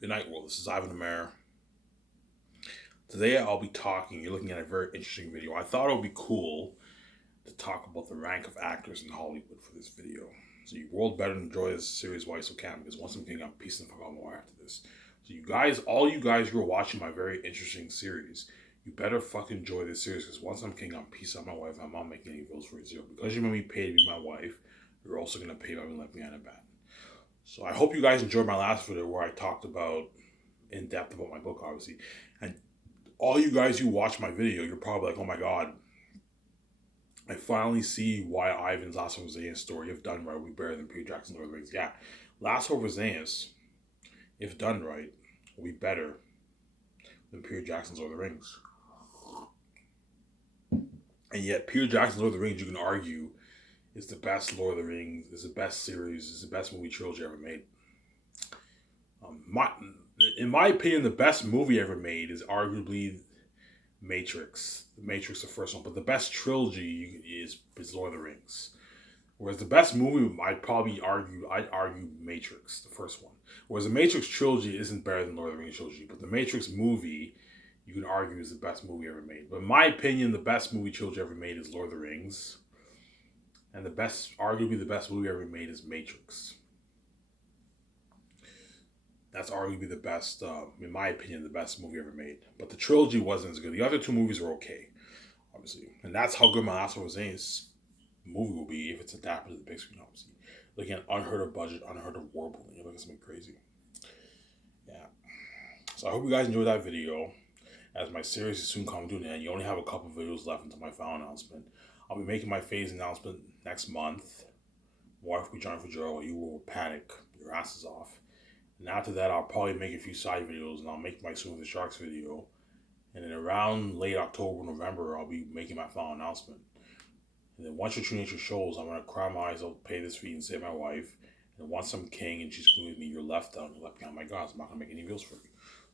Good night, world. This is Ivan the Mayor. Today I'll be talking. You're looking at a very interesting video. I thought it would be cool to talk about the rank of actors in Hollywood for this video. So you world better enjoy this series while you still can, because once I'm getting up, peace and fuck all more after this. So you guys, all you guys who are watching my very interesting series, you better fucking enjoy this series, because once I'm king, I'm peace out my wife. I'm not making any bills for you zero. Because you made me pay to be my wife, you're also gonna pay by me left behind a bat. So I hope you guys enjoyed my last video where I talked about in depth about my book, obviously. And all you guys who watch my video, you're probably like, oh my god, I finally see why Ivan's Last of Us story, if done right, will be better than Peter Jackson's Lord of the Rings. Yeah, Last of Us, if done right, will be better than Peter Jackson's Lord of the Rings. And yet, Peter Jackson's Lord of the Rings, you can argue, is the best Lord of the Rings, is the best series, is the best movie trilogy ever made. In my opinion, the best movie ever made is arguably Matrix. The Matrix, the first one, but the best trilogy is Lord of the Rings. Whereas the best movie, I'd argue Matrix, the first one. Whereas the Matrix trilogy isn't better than Lord of the Rings trilogy, but the Matrix movie, you can argue, is the best movie ever made. But in my opinion, the best movie trilogy ever made is Lord of the Rings, and arguably the best movie ever made is Matrix. That's arguably the best, in my opinion, the best movie ever made. But the trilogy wasn't as good. The other two movies were okay, obviously. And that's how good my last one was saying movie will be if it's adapted to the big screen, obviously. Looking at unheard of budget, unheard of world building. You're looking at something crazy. Yeah. So I hope you guys enjoyed that video. As my series is soon coming to an end, you only have a couple videos left until my final announcement. I'll be making my phase announcement next month. My wife will be joining for Joe. You will panic your asses off. And after that, I'll probably make a few side videos, and I'll make my Swim with the Sharks video. And then around late October, November, I'll be making my final announcement. And then once your True Nature shows, I'm going to cry my eyes out, pay this fee, and save my wife. And once I'm king and she's cool with me, you're left out. You're left behind. My God, I'm not going to make any videos for you.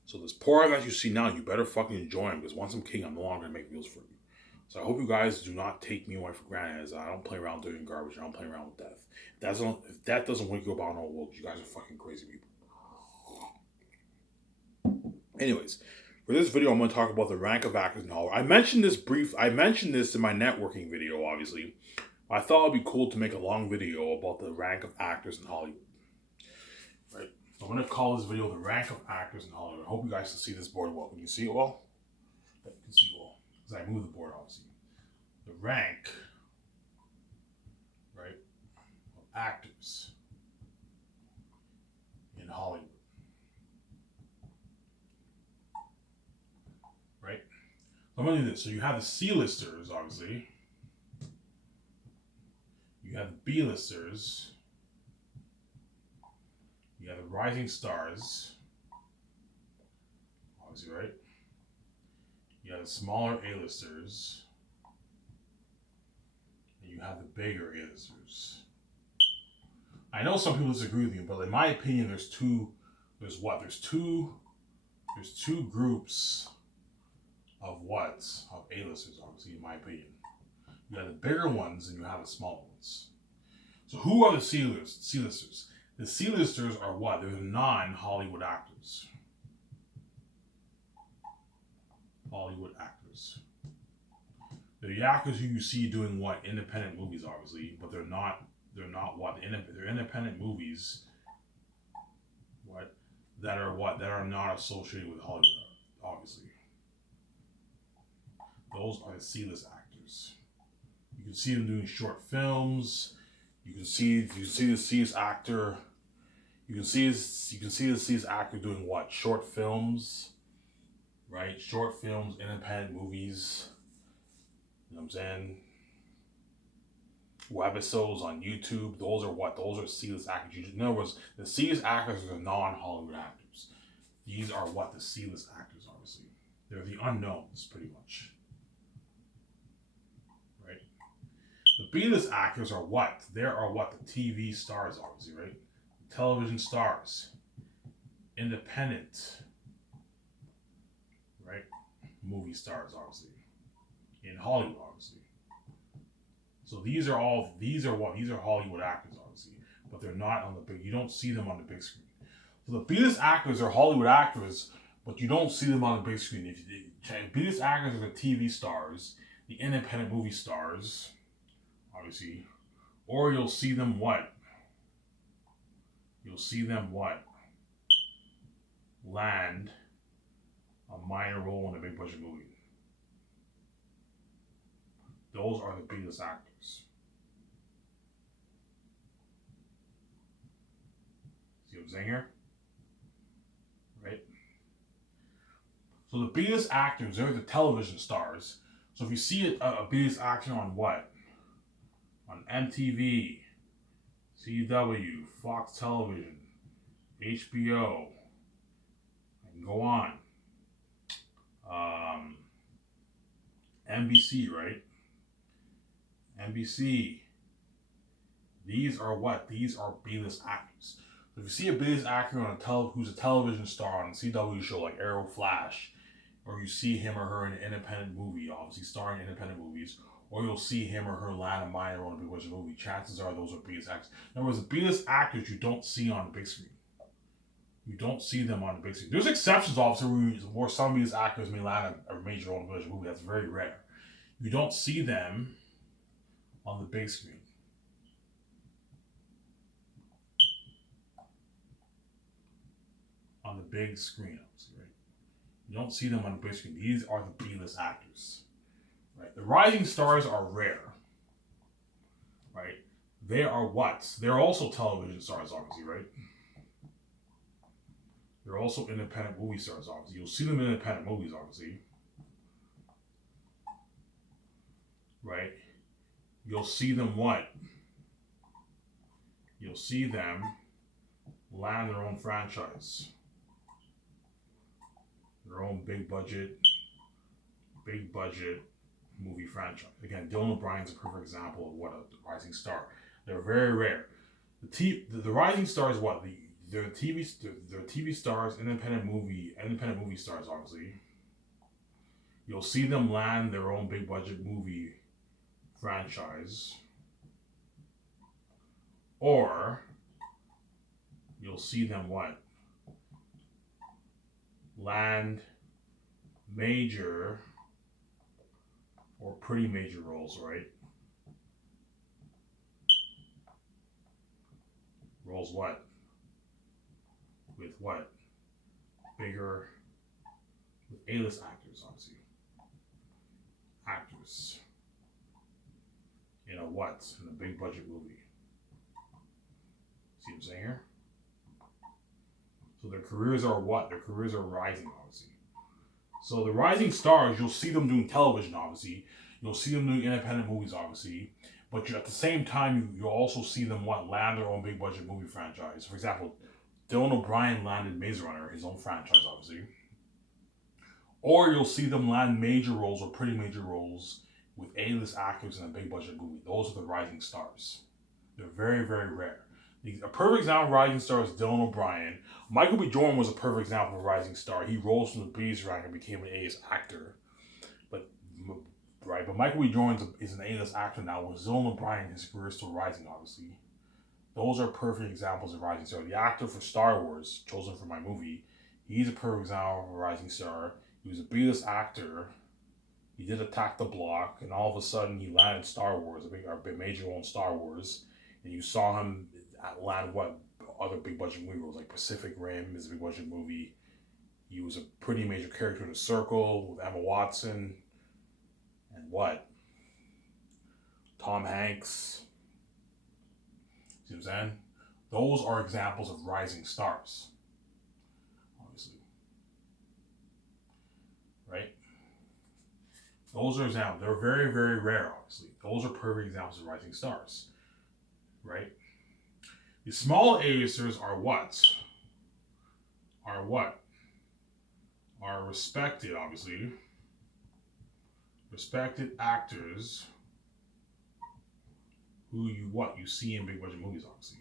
So this poor Ivan that you see now, you better fucking enjoy him, because once I'm king, I'm no longer going to make videos for you. So I hope you guys do not take me away for granted, as I don't play around doing garbage. I don't play around with death. If that doesn't wake you up on all world, you guys are fucking crazy people. Anyways, for this video, I'm going to talk about the rank of actors in Hollywood. I mentioned this in my networking video, obviously. I thought it'd be cool to make a long video about the rank of actors in Hollywood. Right? I'm going to call this video the rank of actors in Hollywood. I hope you guys can see this board well. Can you see it well? Yeah, you can see it well. Because I moved the board, obviously. The rank, right, of actors in Hollywood. Right? So I'm going to do this. So you have the C-listers, obviously. You have the B-listers. You have the rising stars. Obviously, right? You have the smaller A-listers. And you have the bigger A-listers. I know some people disagree with me, but in my opinion, there's two groups of A-listers, obviously, in my opinion. You have the bigger ones and you have the smaller ones. So who are the C-listers? The C-listers are what? They're the non-Hollywood actors. Hollywood actors. They're the actors who you see doing what? Independent movies, obviously, but they're not what? They're independent movies. That are not associated with Hollywood, obviously. Those are the C-list actors. You can see them doing short films. You can see the C-list actor. You can see the C-list actor doing what? Short films, right? Short films, independent movies. You know what I'm saying? Webisodes on YouTube. Those are what? Those are C-list actors. In other words, the C-list actors are the non-Hollywood actors. These are what? The C-list actors, obviously. They're the unknowns, pretty much. Right? The B-list actors are what? There are what? The TV stars, obviously, right? Television stars. Independent. Right? Movie stars, obviously. In Hollywood, obviously. So these are Hollywood actors, obviously, but they're not on the big. You don't see them on the big screen. So the B-list actors are Hollywood actors, but you don't see them on the big screen. If you B-list actors are the TV stars, the independent movie stars, obviously, or you'll see them what? You'll see them what? Land a minor role in a big budget movie. Those are the B-list actors. See what I'm saying here? Right? So the B-list actors, they're the television stars. So if you see a B-list actor on what? On MTV, CW, Fox Television, HBO, I can go on. NBC, right? NBC. These are what? These are B-list actors. So if you see a B-list actor on who's a television star on a CW show like Arrow, Flash, or you see him or her in an independent movie, obviously starring in independent movies, or you'll see him or her land a minor role in a big budget movie, chances are those are B-list actors. In other words, the B-list actors you don't see on the big screen. You don't see them on the big screen. There's exceptions, obviously, where some of these actors may land a major role in a big budget movie. That's very rare. You don't see them on the big screen. On the big screen, obviously, right? You don't see them on the big screen. These are the B-list actors. Right? The rising stars are rare. Right? They are what? They're also television stars, obviously, right? They're also independent movie stars, obviously. You'll see them in independent movies, obviously. Right? You'll see them what? You'll see them land their own franchise. Their own big budget movie franchise. Again, Dylan O'Brien's a perfect example of what a rising star. They're very rare. The rising stars, what they're TV stars, independent movie stars. Obviously, you'll see them land their own big budget movie franchise, or you'll see them what land major or pretty major roles, right? Roles what? With what? Bigger, with A-list actors, obviously. Actors. In a what? In a big budget movie. See what I'm saying here? So their careers are what? Their careers are rising, obviously. So the rising stars, you'll see them doing television, obviously. You'll see them doing independent movies, obviously. But at the same time, you'll also see them land their own big budget movie franchise. For example, Dylan O'Brien landed Maze Runner, his own franchise, obviously. Or you'll see them land major roles or pretty major roles with A-list actors in a big budget movie. Those are the rising stars. They're very, very rare. A perfect example of rising star is Dylan O'Brien. Michael B. Jordan was a perfect example of a rising star. He rose from the B's rank and became an A-list actor. But Michael B. Jordan is an A-list actor now. With Dylan O'Brien, his career is still rising, obviously. Those are perfect examples of rising star. The actor for Star Wars, chosen for my movie, he's a perfect example of a rising star. He was a B-list actor. He did Attack the Block, and all of a sudden he landed Star Wars, a major role in Star Wars. And you saw him land what other big budget movie roles, like Pacific Rim is a big budget movie. He was a pretty major character in The Circle with Emma Watson. And what? Tom Hanks. See what I'm saying? Those are examples of rising stars. Obviously. Right? Those are examples. They're very, very rare, obviously. Those are perfect examples of rising stars. Right? The small A-listers are what? Are respected, obviously. Respected actors who you see in big budget movies, obviously.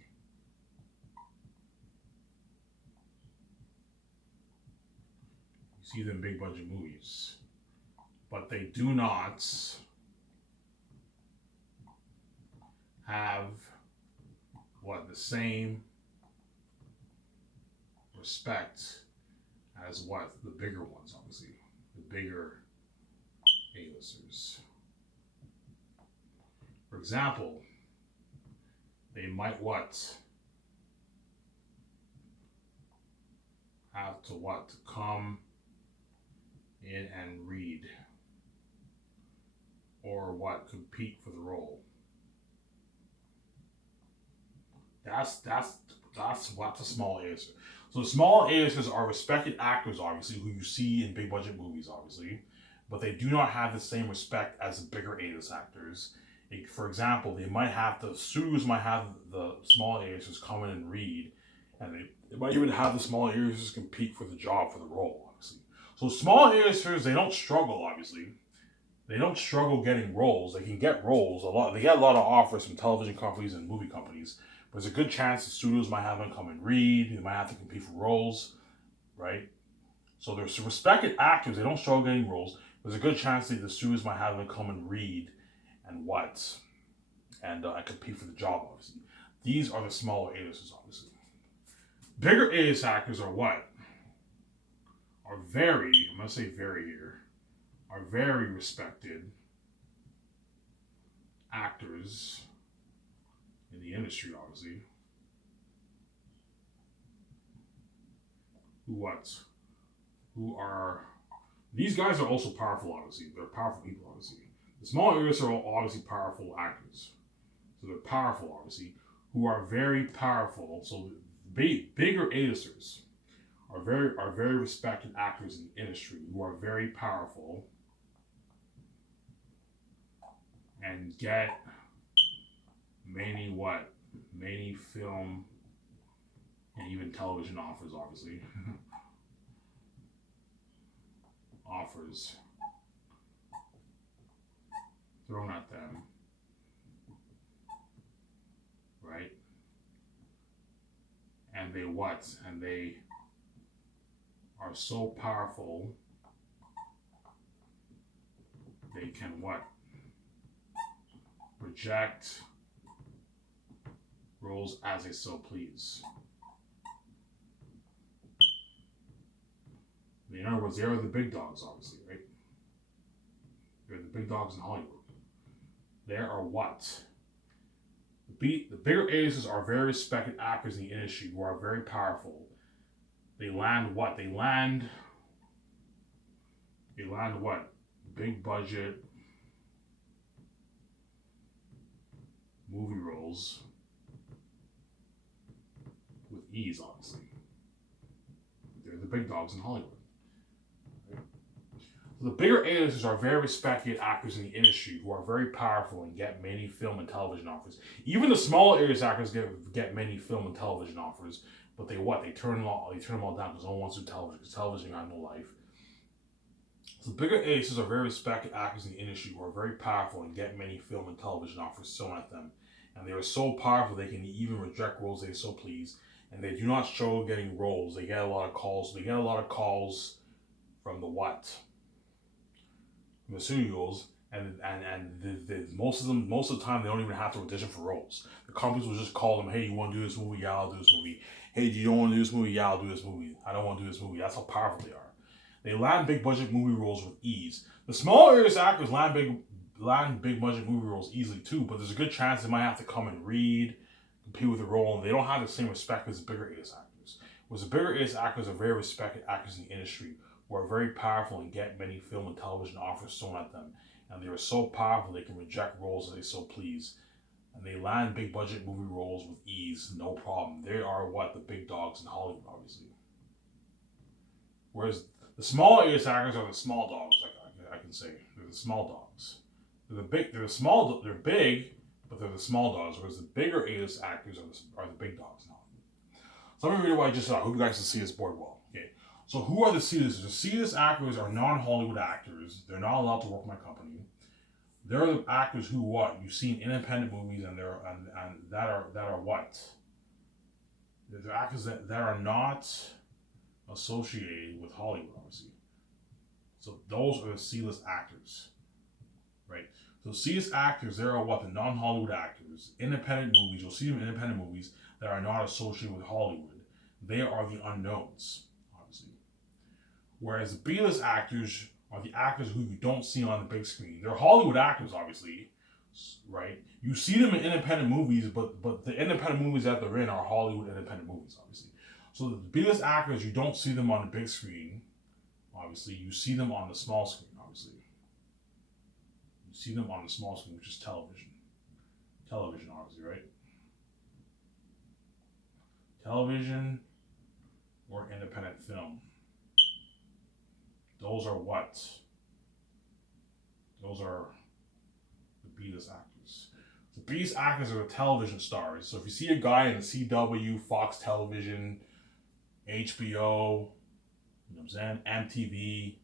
You see them in big budget movies. But they do not have the same respect as what? The bigger ones, obviously. The bigger A-listers. For example, they might what? Have to what? Come in and read. Or what? Compete for the role. That's what's a small A-lister. So the small A-listers are respected actors, obviously, who you see in big budget movies, obviously, but they do not have the same respect as the bigger A-list actors. For example, the studios might have the small A-listers come in and read, and they might even have the small A-listers compete for the job, for the role, obviously. So small A-listers, they don't struggle, obviously. They don't struggle getting roles. They can get roles a lot. They get a lot of offers from television companies and movie companies. But there's a good chance the studios might have them come and read. They might have to compete for roles, right? So there's respected actors. They don't struggle getting roles. There's a good chance that the studios might have them come and read and compete for the job, obviously. These are the smaller A-listers, obviously. Bigger A-list actors are what? Are very, I'm going to say very here, are very respected actors in the industry, obviously. These guys are also powerful, obviously. They're powerful people, obviously. The smaller A-listers are obviously powerful actors. So they're powerful, obviously, who are very powerful. So bigger A-listers are very respected actors in the industry who are very powerful and get many film and even television offers, obviously. Offers thrown at them, right? And they are so powerful, they can reject roles as they so please. In other words, they are the big dogs, obviously, right? They're the big dogs in Hollywood. There are what? The bigger A-listers are very respected actors in the industry who are very powerful. They land what? They land what? Big budget movie roles with ease, obviously. They're the big dogs in Hollywood. So the bigger A-listers are very respected actors in the industry who are very powerful and get many film and television offers. Even the smaller A-list actors get many film and television offers, but they turn them all down because no one wants to do television because television got no life. So the bigger A-listers are very respected actors in the industry who are very powerful and get many film and television offers thrown at them. And they are so powerful they can even reject roles they so please. And they do not struggle getting roles. They get a lot of calls. They get a lot of calls from the studios, and most of the time they don't even have to audition for roles. The companies will just call them, hey, you want to do this movie? Yeah, I'll do this movie. Hey, do you don't want to do this movie? Yeah, I'll do this movie. I don't want to do this movie. That's how powerful they are. They land big budget movie roles with ease. The smaller A-list actors land big budget movie roles easily too, but there's a good chance they might have to come and read, compete with the role, and they don't have the same respect as the bigger A-list actors. Whereas the bigger A-list actors are very respected actors in the industry who are very powerful and get many film and television offers thrown at them. And they are so powerful they can reject roles as they so please. And they land big budget movie roles with ease, no problem. They are the big dogs in Hollywood, obviously. Whereas the small A-list actors are the small dogs, I can say. They're the small dogs. They're big, but they're the small dogs, whereas the bigger A-list actors are the big dogs in Hollywood. So let me read what I just said. I hope you guys can see this board well. Okay. So who are the C-listers? The C-list actors are non-Hollywood actors. They're not allowed to work in my company. They're the actors who you see in independent movies, and that are what? They're actors that are not associated with Hollywood, obviously. So those are the C-list actors, right? So C-list actors, there are the non-Hollywood actors, independent movies. You'll see them in independent movies that are not associated with Hollywood. They are the unknowns, obviously. Whereas the B-list actors are the actors who you don't see on the big screen. They're Hollywood actors, obviously, right? You see them in independent movies, but the independent movies that they're in are Hollywood independent movies, obviously. So the B-list actors, you don't see them on the big screen, obviously. You see them on the small screen, obviously. You see them on the small screen, which is television. Television, obviously, right? Television or independent film. Those are what? Those are the B-list actors. The B-list actors are the television stars. So if you see a guy in the CW, Fox Television, HBO, you know what I'm saying, MTV,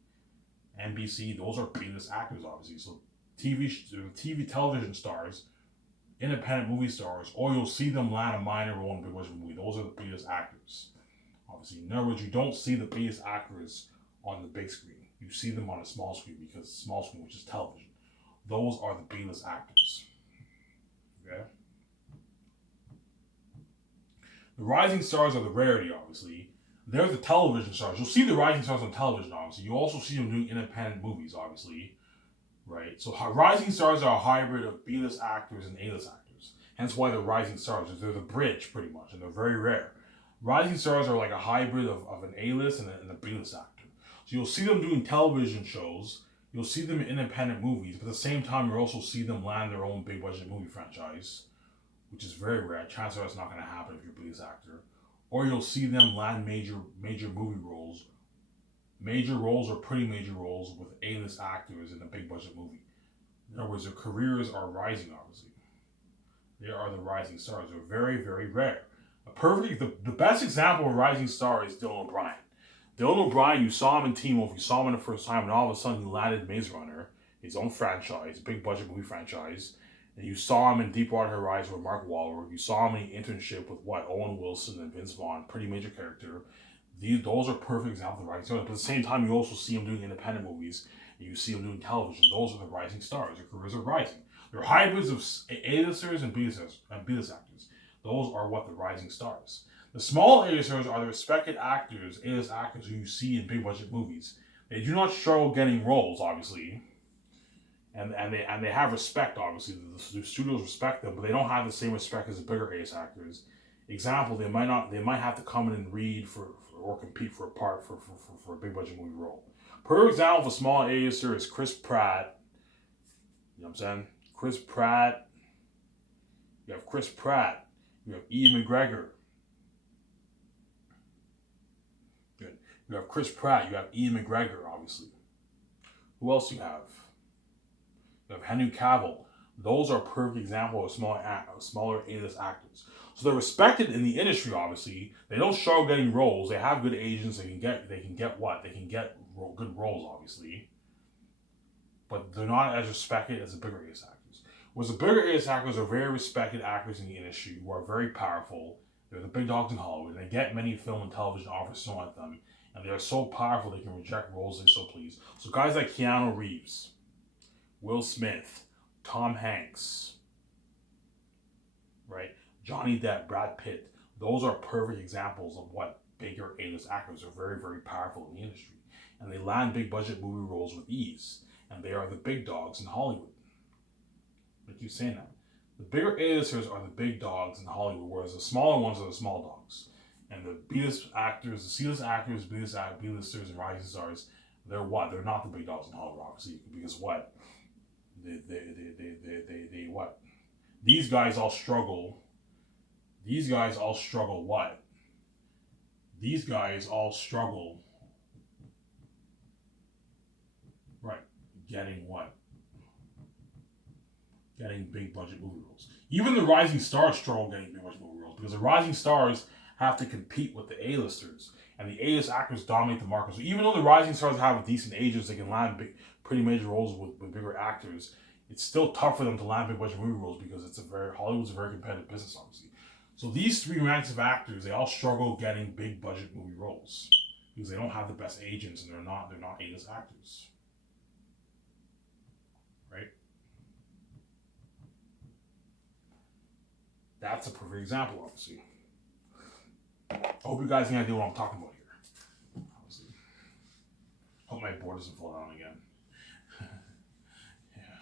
NBC, those are B-list actors, obviously. So TV television stars, independent movie stars, or you'll see them land a minor role in a big budget movie. Those are the B-list actors. Obviously, in other words, you don't see the B-list actors on the big screen. You see them on the small screen because small screen, which is television. Those are the B-list actors. Okay. The rising stars are the rarity, obviously. They're the television stars. You'll see the rising stars on television, obviously. You also see them doing independent movies, obviously. Right? So rising stars are a hybrid of B-list actors and A-list actors. Hence why they're rising stars. They're the bridge, pretty much, and they're very rare. Rising stars are like a hybrid of an A-list and a B-list actor. So you'll see them doing television shows. You'll see them in independent movies. But at the same time, you'll also see them land their own big budget movie franchise, which is very rare. Chances are it's not going to happen if you're a B-list actor. Or you'll see them land major movie roles. Major roles or pretty major roles with A-list actors in a big budget movie. In other words, their careers are rising, obviously. They are the rising stars. They're very, very rare. The best example of a rising star is Dylan O'Brien. Dylan O'Brien, you saw him in Teen Wolf, you saw him in the first time, and all of a sudden he landed Maze Runner, his own franchise, big budget movie franchise. And you saw him in Deepwater Horizon with Mark Wahlberg. You saw him in the internship with Owen Wilson and Vince Vaughn, pretty major character. Those are perfect examples of rising stars. But at the same time, you also see him doing independent movies, and you see him doing television. Those are the rising stars. Their careers are rising. They're hybrids of A-listers and B-list actors. Those are what the rising stars. The small A-listers are the respected actors, A-list actors who you see in big budget movies. They do not struggle getting roles, obviously, and they have respect. Obviously, the studios respect them, but they don't have the same respect as the bigger A-list actors. Example: they might have to come in and read for or compete for a part for a big budget movie role. Per example, of a small A-lister is Chris Pratt. You know what I'm saying? Chris Pratt. You have Chris Pratt. You have Ian McGregor. Good. You have Chris Pratt. You have Ian McGregor, obviously. Who else you have? You have Henry Cavill. Those are perfect examples of smaller A-list actors. So they're respected in the industry. Obviously, they don't struggle getting roles. They have good agents. They can get good roles. Obviously, but they're not as respected as the bigger A-list actors. Whereas the bigger A-list actors are very respected actors in the industry who are very powerful. They're the big dogs in Hollywood. And they get many film and television offers thrown at them, and they are so powerful they can reject roles they so please. So guys like Keanu Reeves, Will Smith, Tom Hanks, right? Johnny Depp, Brad Pitt. Those are perfect examples of what bigger A-list actors are very, very powerful in the industry. And they land big budget movie roles with ease. And they are the big dogs in Hollywood. I keep saying that. The bigger A-listers are the big dogs in Hollywood, whereas the smaller ones are the small dogs. And the B-list actors, the C-list actors, B-listers, and rising stars, they're what? They're not the big dogs in Hollywood, obviously. Because what? They what? These guys all struggle. These guys all struggle what? These guys all struggle. Right. Getting what? Getting big budget movie roles. Even the rising stars struggle getting big budget movie roles because the rising stars have to compete with the A-listers. And the A-list actors dominate the market. So even though the rising stars have decent agents, they can land pretty major roles with bigger actors. It's still tough for them to land big budget movie roles because Hollywood's a very competitive business, obviously. So these three ranks of actors, they all struggle getting big budget movie roles because they don't have the best agents and they're not A-list actors. Right? That's a perfect example, obviously. I hope you guys can idea what I'm talking about here. Obviously. Hope my board doesn't fall down again. Yeah.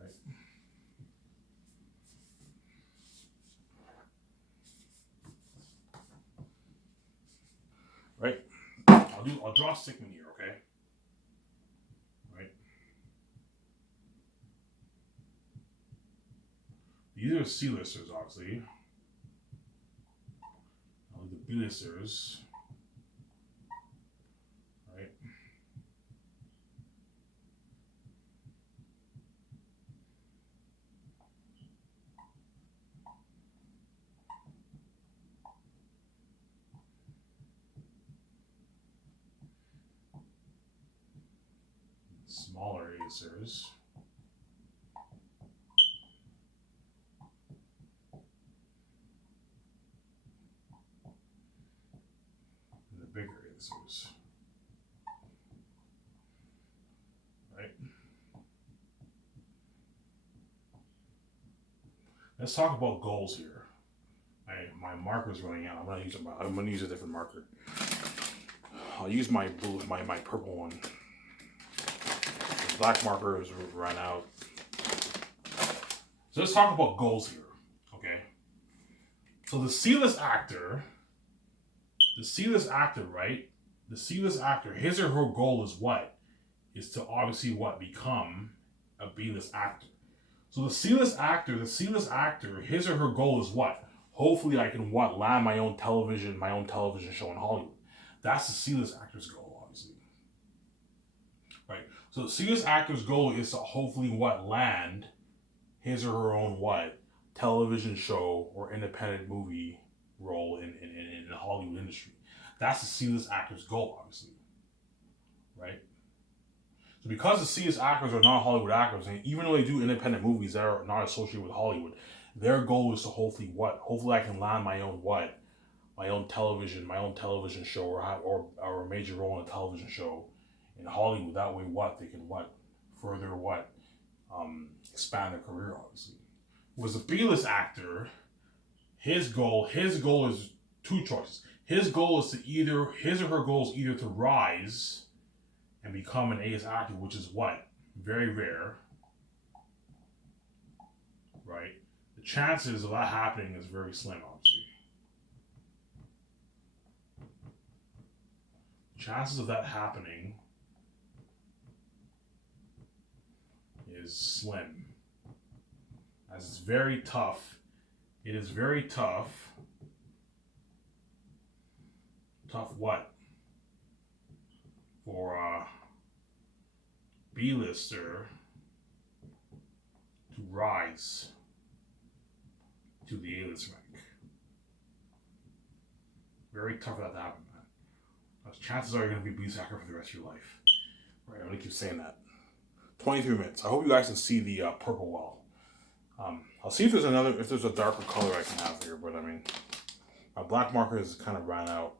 Right. Right. I'll draw a stickman here, okay? Right. These are C-listers, obviously. I'll do the B-listers. Right. Smaller A-listers. And the bigger A-listers. Right. Let's talk about goals here. My marker's running out. I'm gonna use a different marker. I'll use my blue, my purple one. The black marker has run out. So let's talk about goals here, okay? So the C-list actor, right? The C-list actor, his or her goal is what? Is to obviously what? Become a B-list actor. So the C-list actor, his or her goal is what? Hopefully I can what? Land my own television show in Hollywood. That's the C-list actor's goal, obviously. Right? So the C-list actor's goal is to hopefully what? Land his or her own what? Television show or independent movie role in the Hollywood industry. That's the C-list actor's goal, obviously. Right? So because the C-list actors are not Hollywood actors, and even though they do independent movies that are not associated with Hollywood, their goal is to hopefully what? Hopefully I can land my own what? My own television show or a major role in a television show in Hollywood. That way what? They can what? Further what? Expand their career, obviously. Was a B-list actor, his goal is two choices. His or her goal is either to rise and become an A-list actor, which is what? Very rare. Right? The chances of that happening is very slim, obviously. Chances of that happening is slim. As it's very tough. It is very tough. Tough what? For a B-lister to rise to the A-list rank. Very tough for that to happen, man. Because chances are you're going to be B-list actor for the rest of your life. Right, I'm going to keep saying that. 23 minutes. I hope you guys can see the purple well. I'll see if there's a darker color I can have here, but I mean, my black marker has kind of ran out.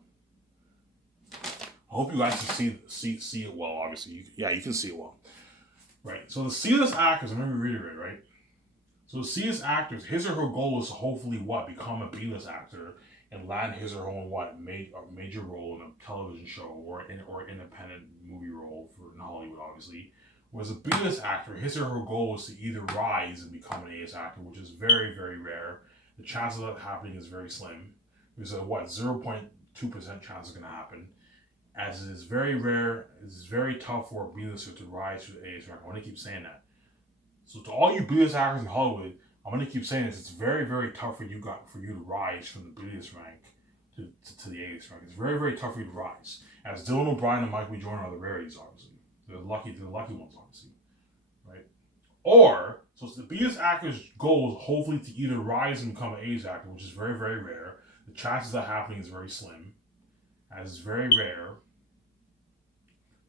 I hope you guys can see it well, obviously. You can see it well. Right, so the C-list actors, I'm going to reiterate, right? So the C-list actors, his or her goal is to hopefully what? Become a B-list actor and land his or her own what? Major role in a television show or independent movie role in Hollywood, obviously. Whereas a B-list actor, his or her goal is to either rise and become an A-list actor, which is very, very rare. The chance of that happening is very slim. There's a 0.2% chance it's going to happen. As it is very rare, it's very tough for a B-lister to rise to the A-list rank. I want to keep saying that. So to all you B-list actors in Hollywood, I'm going to keep saying this. It's very, very tough for you to rise from the B-list rank to the A-list rank. It's very, very tough for you to rise. As Dylan O'Brien and Michael B. Jordan are the rarities, obviously. They're the lucky ones, obviously. Right? So the B-list actor's goal is hopefully to either rise and become an A-list actor, which is very, very rare. The chances of that happening is very slim. As it's very rare,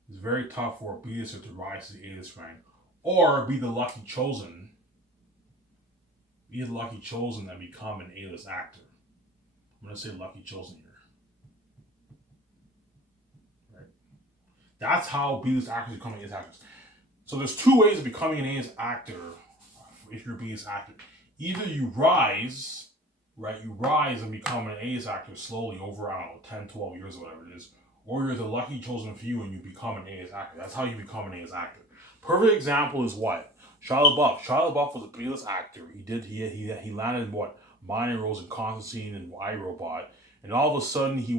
it's very tough for a B-lister to rise to the A-list rank. Or be the lucky chosen. Be the lucky chosen and become an A-list actor. I'm going to say lucky chosen here. Right? That's how B-list actors become A-list actors. So there's two ways of becoming an A-list actor if you're a B-list actor. Either you rise, right? You rise and become an A-list actor slowly over, I don't know, 10, 12 years or whatever it is. Or you're the lucky chosen few and you become an A-list actor. That's how you become an A-list actor. Perfect example is what? Shia LaBeouf. Shia LaBeouf was a B-list actor. He landed what? Minor roles in Constantine and iRobot. And all of a sudden he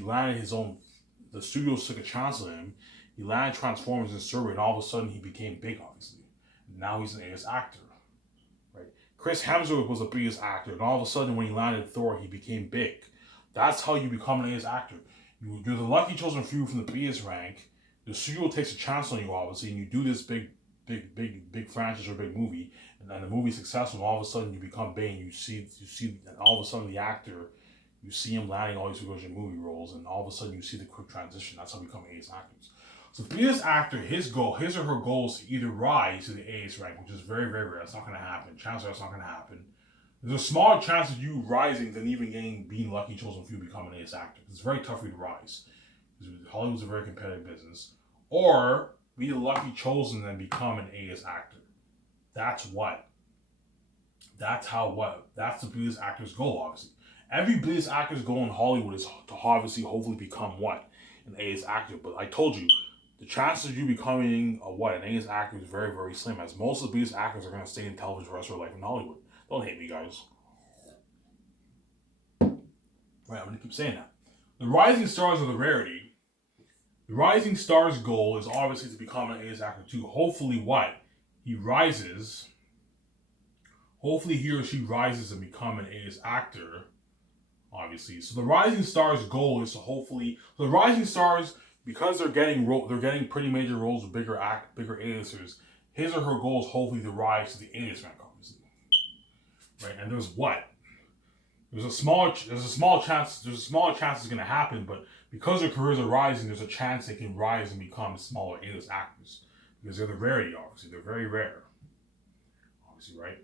landed his own, the studios took a chance on him. He landed Transformers and Survey, and all of a sudden he became big, obviously. Now he's an A-list actor. Right? Chris Hemsworth was a B-list actor, and all of a sudden when he landed Thor, he became big. That's how you become an A-list actor. You're the lucky chosen few from the B-list rank. The studio takes a chance on you, obviously, and you do this big franchise or big movie, and then the movie's successful, and all of a sudden you become big, and you see, and all of a sudden the actor, you see him landing all these movie roles, and all of a sudden you see the quick transition. That's how we become A-list actors. So the B-list actor, his or her goal is to either rise to the A-list rank, which is very, very rare. That's not going to happen. Chances are that's not going to happen. There's a smaller chance of you rising than even being lucky chosen few become an A-list actor. It's very tough for you to rise. Hollywood's a very competitive business. Or be the lucky chosen and become an A-list actor. That's what. That's the B-list actor's goal, obviously. Every B-list actor's goal in Hollywood is to obviously hopefully become what? An A-list actor. But I told you, the chances of you becoming an A-list actor is very, very slim, as most of the B-list actors are going to stay in television for the rest of their life in Hollywood. Don't hate me, guys. Right, I'm going to keep saying that. The rising stars are the rarity. The rising star's goal is obviously to become an A-list actor too. Hopefully what? He rises. Hopefully he or she rises and become an A-list actor. Obviously. So the rising star's goal is to hopefully... So the rising stars, because they're getting pretty major roles with bigger A-listers, his or her goal is hopefully to rise to the A-list rank, obviously. Right? And there's what? There's a small chance it's going to happen, but because their careers are rising, there's a chance they can rise and become smaller A-list actors. Because they're the rarity, obviously. They're very rare. Obviously, right?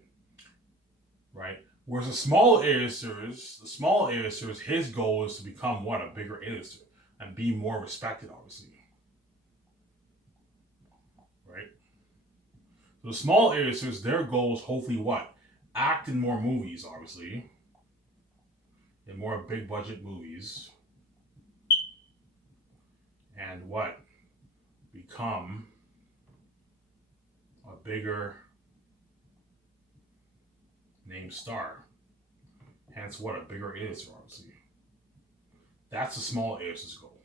Right? Whereas the small A-listers, his goal is to become what? A bigger A-lister. And be more respected, obviously. Right? So the small A-listers, their goal is hopefully what? Act in more movies, obviously. In more big budget movies. And what? Become a bigger name star. Hence what? A bigger A-lister, obviously. That's the small A-lister's goal.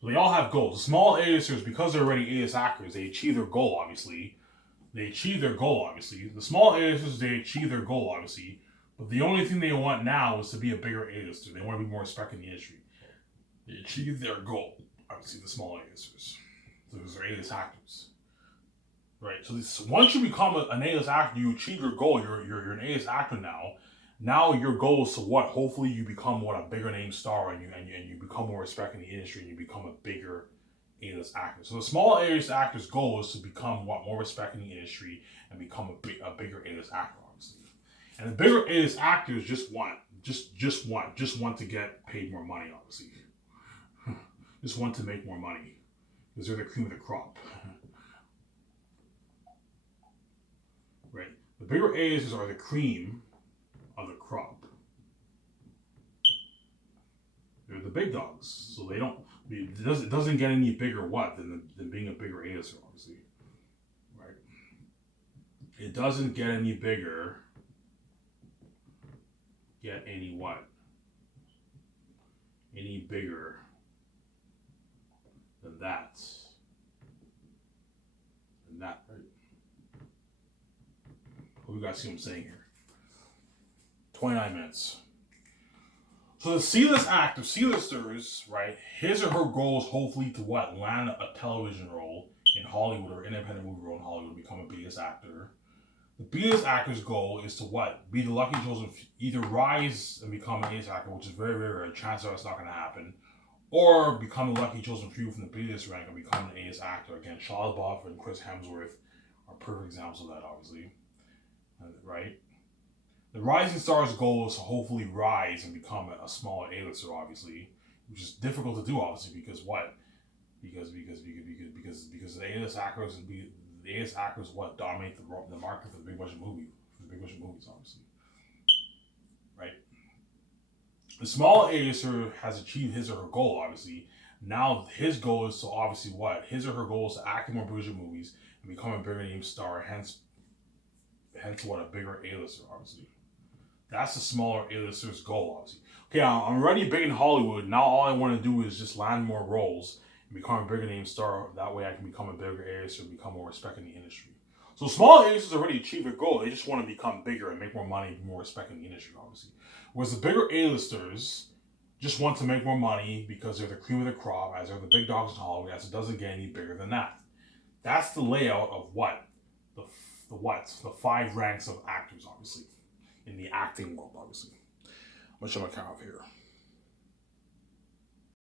So they all have goals. The small A-listers, because they're already A-list actors, they achieve their goal, obviously. The small A-listers, they achieve their goal, obviously. But the only thing they want now is to be a bigger A-lister. They want to be more respected in the industry. They achieve their goal, obviously, the small A-listers. Those are A-list actors. Right? So once you become an A-list actor, you achieve your goal. You're an A-list actor now. Now your goal is to what? Hopefully you become a bigger name star, and you become more respected in the industry, and you become a bigger A-list actor. So the small A-list actor's goal is to become more respected in the industry and become a bigger A-list actor, obviously. And the bigger A-list actors just want to get paid more money, obviously. Just want to make more money because they're the cream of the crop. Right? The bigger A-listers are the cream of the crop. They're the big dogs, so they don't. It doesn't get any bigger than being a bigger A-lister, obviously, right? It doesn't get any bigger. Get any what? Any bigger than that. Than that, right? Hope you guys see what I'm saying here. 29 minutes. So the C-listers, right, his or her goal is hopefully to what? Land a television role in Hollywood or independent movie role in Hollywood, become a B-list actor. The B-list actor's goal is to what? Be the lucky chosen, either rise and become an A-list actor, which is very, very rare. Chances are it's not going to happen. Or become the lucky chosen few from the B-list rank and become an A-list actor. Again, Shia LaBeouf and Chris Hemsworth are perfect examples of that, obviously. Right? The rising star's goal is to hopefully rise and become a smaller A-lister, obviously, which is difficult to do, obviously, because what? Because the A-list actors and the A-list actors what dominate the market for the big budget movies, obviously, right? The small A-lister has achieved his or her goal, obviously. Now his goal is to obviously what? His or her goal is to act in more budget movies and become a bigger name star, hence what, a bigger A-lister, obviously. That's the smaller A-lister's goal, obviously. Okay, I'm already big in Hollywood. Now all I want to do is just land more roles and become a bigger name star. That way I can become a bigger A-lister and become more respect in the industry. So small A-listers already achieve their goal. They just want to become bigger and make more money and more respect in the industry, obviously. Whereas the bigger A-listers just want to make more money because they're the cream of the crop, as they're the big dogs in Hollywood, as it doesn't get any bigger than that. That's the layout of what? The five ranks of actors, obviously, in the acting world, obviously. I'm gonna show my camera up here.